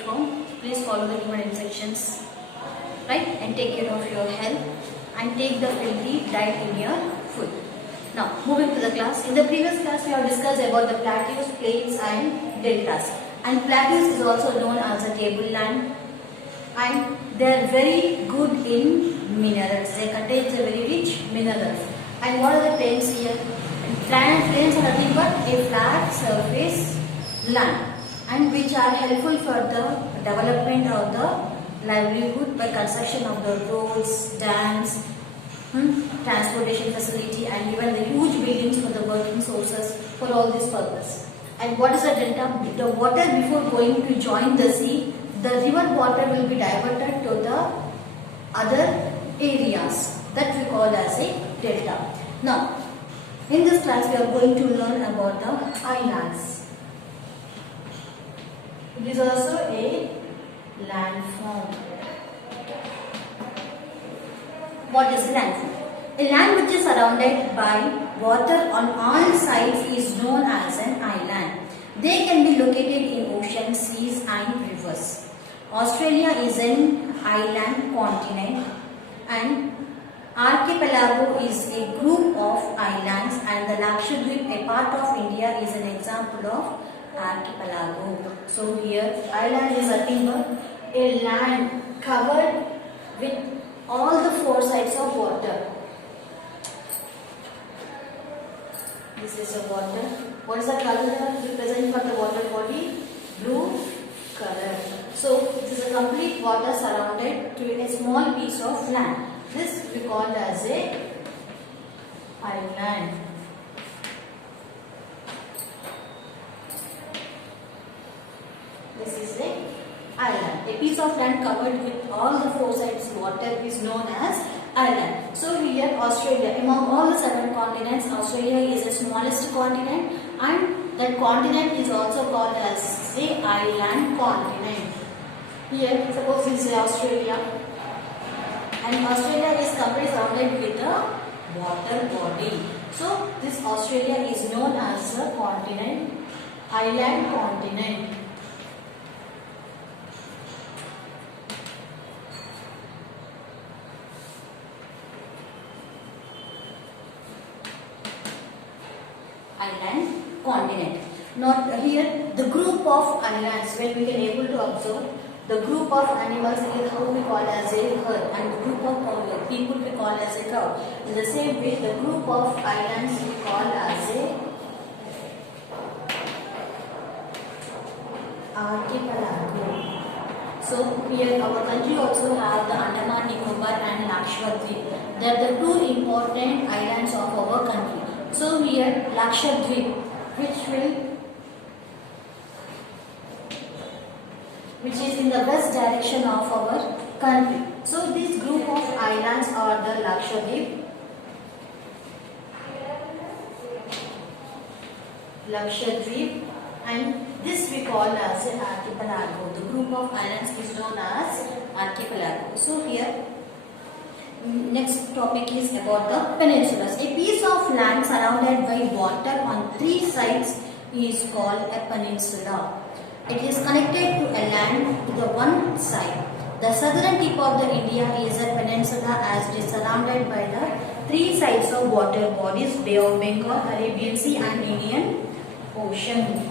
at home. Please follow the given instructions, right? And take care of your health and take the healthy diet in your food. Now, moving to the class. In the previous class, we have discussed about the plateaus, plains and deltas. And plateaus is also known as a tableland, and they are very good in minerals. They contain a very rich minerals. And what are the plains here? Plains are nothing but a flat surface land, and which are helpful for the development of the livelihood by construction of the roads, dams, transportation facility, and even the huge buildings for the working sources for all this purpose. And what is a delta? The water before going to join the sea, the river water will be diverted to the other areas that we call as a delta. Now, in this class we are going to learn about the islands. It is also a landform. What is landform? A land which is surrounded by water on all sides is known as an island. They can be located in oceans, seas and rivers. Australia is an island continent, and archipelago is a group of islands, and the Lakshadweep, a part of India, is an example of archipelago. So here island is nothing but a land covered with all the four sides of water. This is a water. What is the color representing for the water body? Blue color. So this is a complete water surrounded to a small piece of land. This we call as a island. This is a island. A piece of land covered with all the four sides water is known as island. So here Australia, among all the 7 continents, Australia is the smallest continent, and that continent is also called as the island continent. Here suppose this is Australia, and Australia is completely surrounded with a water body. So this Australia is known as a continent, island continent. Island continent. Not here the group of islands, when we can able to observe the group of animals is how we call as a herd, and the group of people we call as a crowd. In the same way, the group of islands we call as a archipelago. So here our country also have the Andaman Nicobar and Lakshadweep. They are the 2 important islands of our country. So here Lakshadweep, which is in the west direction of our country. So this group of islands are the Lakshadweep, and this we call as an archipelago. The group of islands is known as archipelago. So here next topic is about the peninsulas. A piece of land surrounded by water on 3 sides is called a peninsula. It is connected to a land to the one side. The southern tip of the India is a peninsula, as it is surrounded by the 3 sides of water bodies: Bay of Bengal, Arabian Sea and Indian Ocean.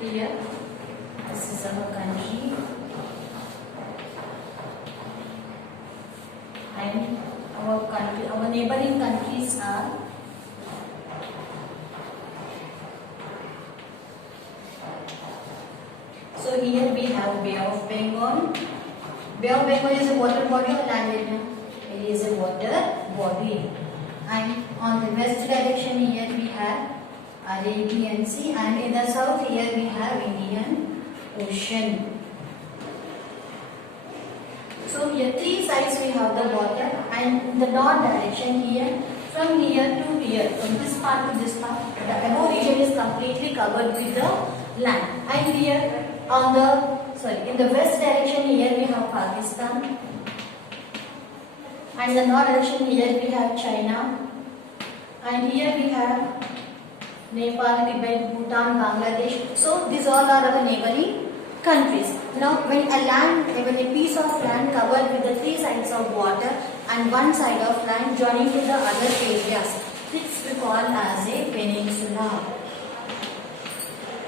Here, this is our country, and our neighboring countries are so here we have Bay of Bengal. Bay of Bengal is a water body or land area? It is a water body, and on the west direction here we have Arabian Sea, and in the south here we have Indian Ocean. So here 3 sides we have the water, and in the north direction here, from here to here, from this part to this part, the above region is completely covered with the land, and here on the in the west direction here we have Pakistan, and the north direction here we have China, and here we have Nepal, Tibet, Bhutan, Bangladesh. So these all are our neighboring countries. Now when a piece of land covered with the three sides of water and one side of land joining to the other areas, this we call as a peninsula.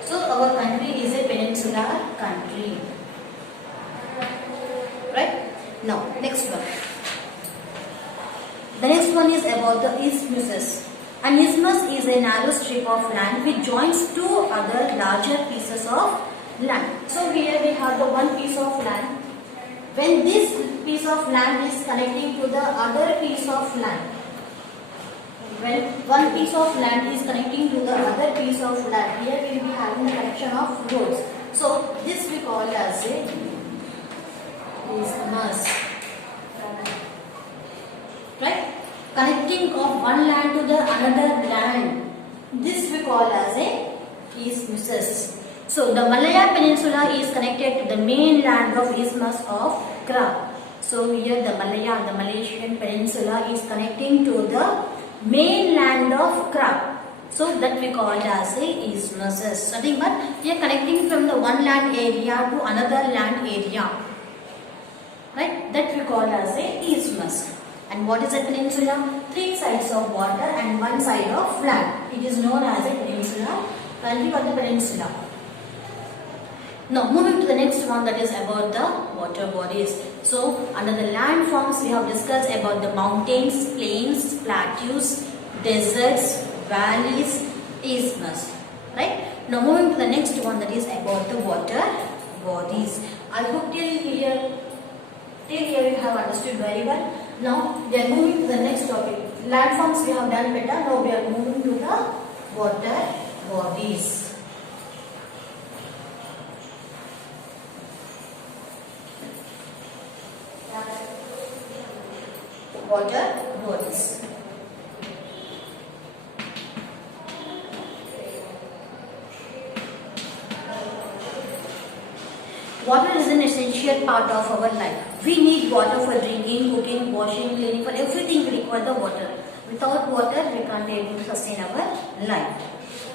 So our country is a peninsular country. Right? Now next one. The next one is about the isthmuses. An isthmus is a narrow strip of land which joins two other larger pieces of land. So here we have the one piece of land. When this piece of land is connecting to the other piece of land, when one piece of land is connecting to the other piece of land, here we will be having the connection of roads. So this we call as a isthmus. Right? Connecting of one land to the another land. This we call as a isthmuses. So the Malaya Peninsula is connected to the mainland of Isthmus of Kra. So here the Malaysian Peninsula is connecting to the mainland of Kra. So that we call as a isthmuses. Nothing but we are connecting from the one land area to another land area. Right? That we call as a isthmus. And what is a peninsula? Three sides of water and one side of land. It is known as a peninsula. Country called the peninsula. Now moving to the next one, that is about the water bodies. So under the landforms we have discussed about the mountains, plains, plateaus, deserts, valleys, isthmus. Right? Now moving to the next one, that is about the water bodies. I hope till here you have understood very well. Now we are moving to the next topic. Landforms we have done better. Now we are moving to the water bodies. Water bodies. Water is an essential part of our life. We need water for drinking, cooking, washing, cleaning, for everything we require the water. Without water, we can't be able to sustain our life.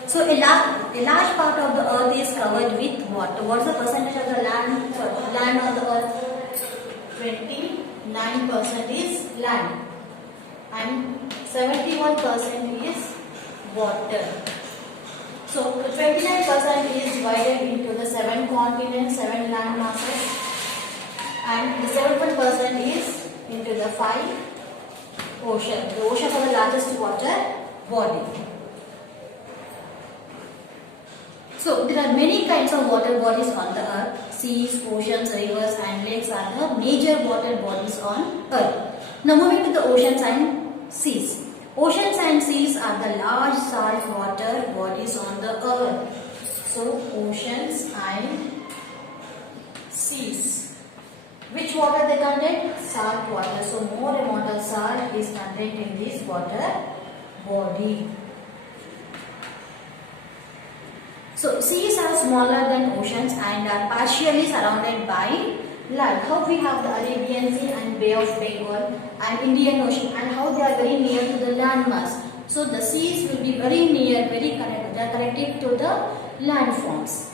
So a large part of the earth is covered with water. What is the percentage of the land on the earth? 29% is land and 71% is water. So 29% is divided into the 7 continents, 7 land masses, and the 7% is into the 5 oceans. The oceans are the largest water body. So there are many kinds of water bodies on the earth. Seas, oceans, rivers and lakes are the major water bodies on earth. Now moving to the oceans and seas. Oceans and seas are the large salt water bodies on the earth. So oceans and seas. Which water they contain? Salt water. So more amount of salt is contained in this water body. So seas are smaller than oceans and are partially surrounded by land. How we have the Arabian Sea and Bay of Bengal and Indian Ocean, and how they are very near to the landmass. So the seas will be very near, very connected. They are connected to the landforms.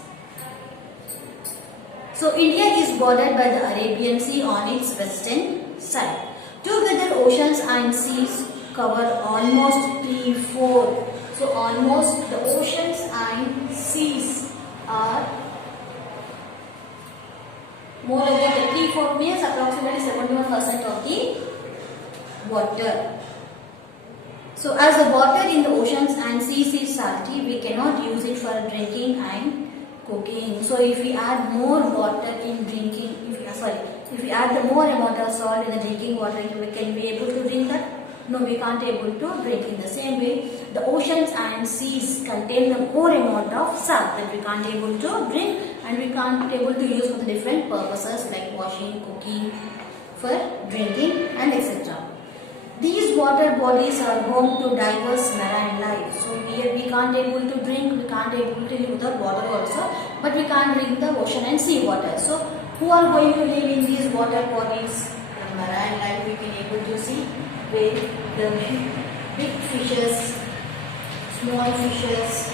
So India is bordered by the Arabian Sea on its western side. Together oceans and seas cover almost 3/4. So almost the oceans and seas are more about the 3/4 means approximately 71% of the water. So as the water in the oceans and seas is salty, we cannot use it for drinking and cooking. So if we add more water in drinking, if we add the more amount of salt in the drinking water, we can be able to drink that. No, we can't able to drink. In the same way, the oceans and seas contain the more amount of salt that we can't able to drink, and we can't able to use for the different purposes like washing, cooking, for drinking and etc. These water bodies are home to diverse marine life. So here we can't able to drink, we can't able to live without water also, but we can't drink the ocean and sea water. So who are going to live in these water bodies? The marine life we can able to see with the big fishes, small fishes,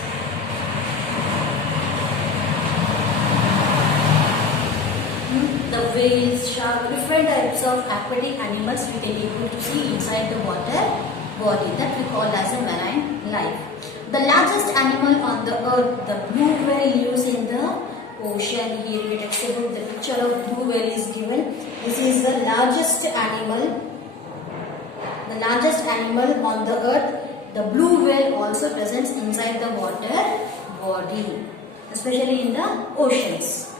the whales, shark, different types of aquatic animals we can able to see inside the water body that we call as a marine life. The largest animal on the earth, the blue whale, lives in the ocean. Here we text about the picture of blue whale is given. This is the largest animal on the earth. The blue whale also presents inside the water body, especially in the oceans.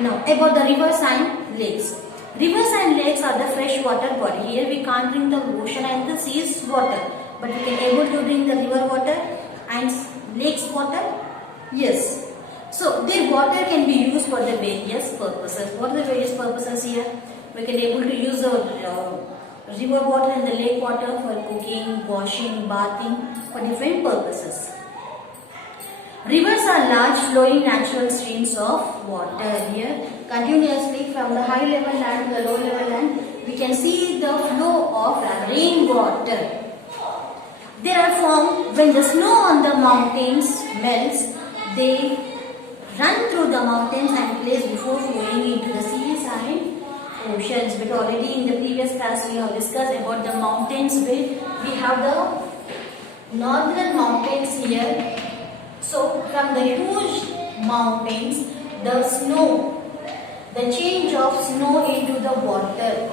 Now about the rivers and lakes. Rivers and lakes are the fresh water body. Here we can't drink the ocean and the sea's water, but we can able to drink the river water and lakes water. Yes. So their water can be used for the various purposes. What are the various purposes here? We can able to use the river water and the lake water for cooking, washing, bathing, for different purposes. Rivers are large flowing natural streams of water. Here continuously from the high level land to the low level land, we can see the flow of rainwater. They are formed when the snow on the mountains melts. They run through the mountains and place before flowing into the seas and oceans. But already in the previous class we have discussed about the mountains. We have the northern mountains here. So from the huge mountains, the snow, the change of snow into the water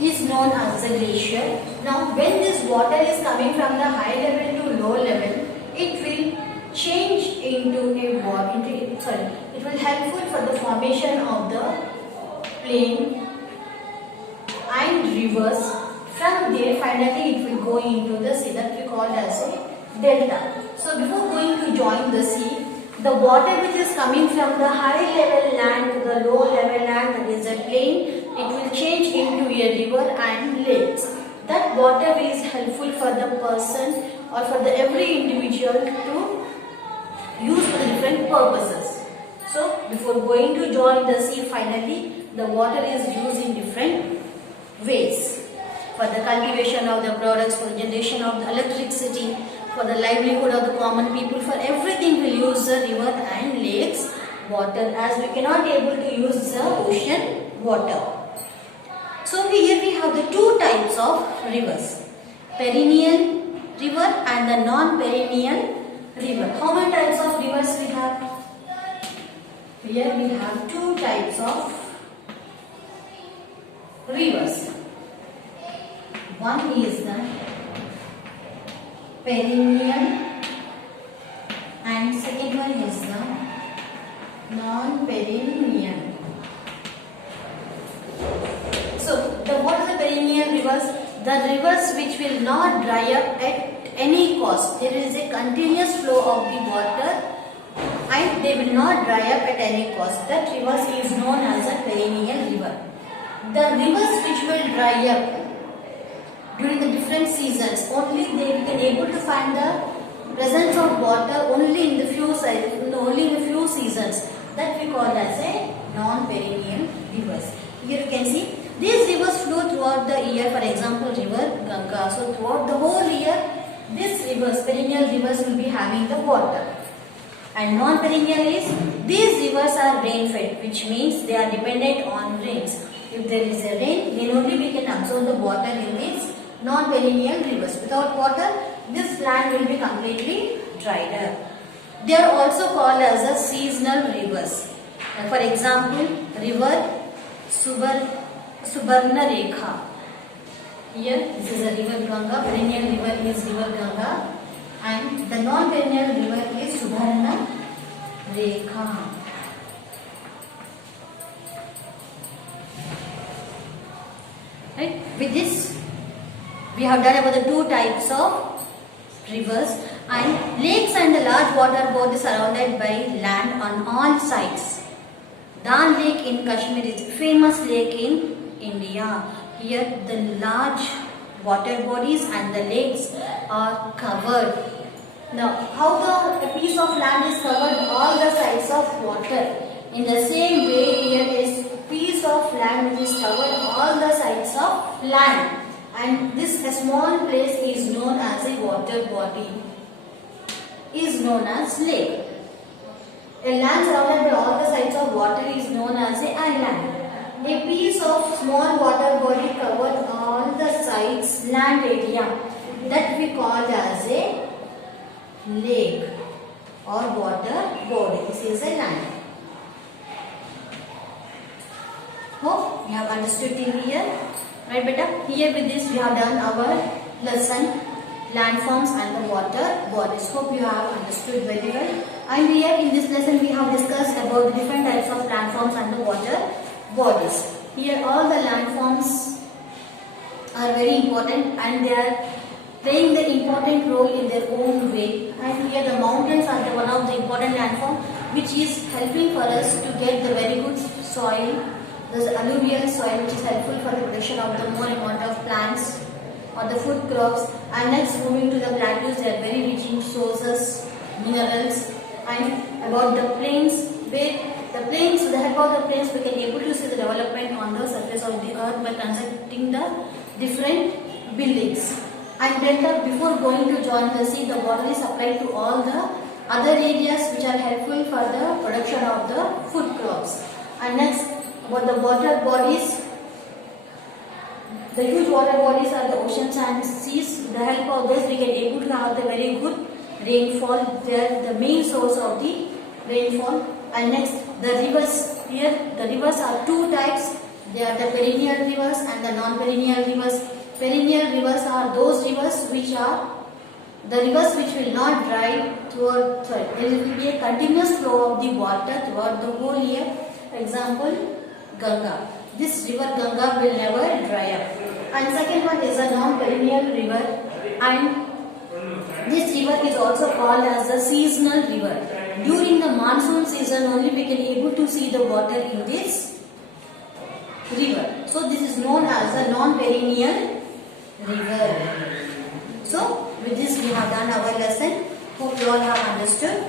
is known as a glacier. Now when this water is coming from the high level to low level, it will change into a water, it will helpful for the formation of the plain and rivers. From there finally it will go into the sea that we call as a delta. So before going to join the sea, the water which is coming from the high level land to the low level land, that is a plain, it will change into a river and lakes. That water is helpful for the person or for the every individual to use for different purposes. So before going to join the sea, finally the water is used in different ways. For the cultivation of the products, for the generation of the electricity, for the livelihood of the common people, for everything we'll use the river and lakes water, as we cannot able to use the ocean water. So here we have the two types of rivers, perennial river and the non-perennial river. How many types of rivers we have? Here we have two types of rivers. One is the perennial and second one is the non-perennial. So what are the perennial rivers? The rivers which will not dry up at any cost. There is a continuous flow of the water and they will not dry up at any cost. That rivers is known as a perennial river. The rivers which will dry up during the different seasons, only they can able to find the presence of water only in the few seasons, that we call as a non-perennial rivers. Here you can see these rivers flow throughout the year. For example, river Ganga. So throughout the whole year, these rivers, perennial rivers, will be having the water. And non-perennial is these rivers are rain-fed, which means they are dependent on rains. If there is a rain, then only we can absorb the water in these non-perennial rivers. Without water, this land will be completely dried up. They are also called as a seasonal rivers. For example, river Subarna Rekha. Here, this is a river Ganga. Perennial river is river Ganga, and the non-perennial river is Subarna Rekha. Right? With this, we have done about the two types of rivers, and lakes and the large water bodies surrounded by land on all sides. Dal Lake in Kashmir is a famous lake in India. Here the large water bodies and the lakes are covered. Now, how a piece of land is covered all the sides of water. In the same way, here is piece of land which is covered all the sides of land. And this a small place is known as a water body, is known as lake. A land surrounded by all the sides of water is known as a island. A piece of small water body covered all the sides land area, that we call as a lake or water body. This is a land. Hope you have understood till here. Right, beta? Here with this we have done our lesson, landforms and the water bodies. Hope you have understood very well. And here in this lesson we have discussed about the different types of landforms and the water bodies. Here all the landforms are very important and they are playing the important role in their own way. And here the mountains are one of the important landform which is helping for us to get the very good soil, the alluvial soil which is helpful for the production of the more amount of plants or the food crops. And next moving to the plateaus, they are very rich in sources, minerals. And about the plains, where the plains, with the help of the plains we can able to see the development on the surface of the earth by constructing the different buildings. And delta, before going to join the sea, the water is supplied to all the other areas which are helpful for the production of the food crops. And next about the water bodies, the huge water bodies are the oceans and seas. With the help of those we can able to have the very good rainfall. They are the main source of the rainfall. And next the rivers. Here the rivers are two types. They are the perennial rivers and the non-perennial rivers. Perennial rivers are those rivers which are the rivers which will not dry throughout. There will be a continuous flow of the water throughout the whole year. For example, Ganga. This river Ganga will never dry up. And second one is a non-perennial river, and this river is also called as the seasonal river. During the monsoon season only we can able to see the water in this river. So this is known as a non-perennial river. So with this we have done our lesson. Hope you all have understood.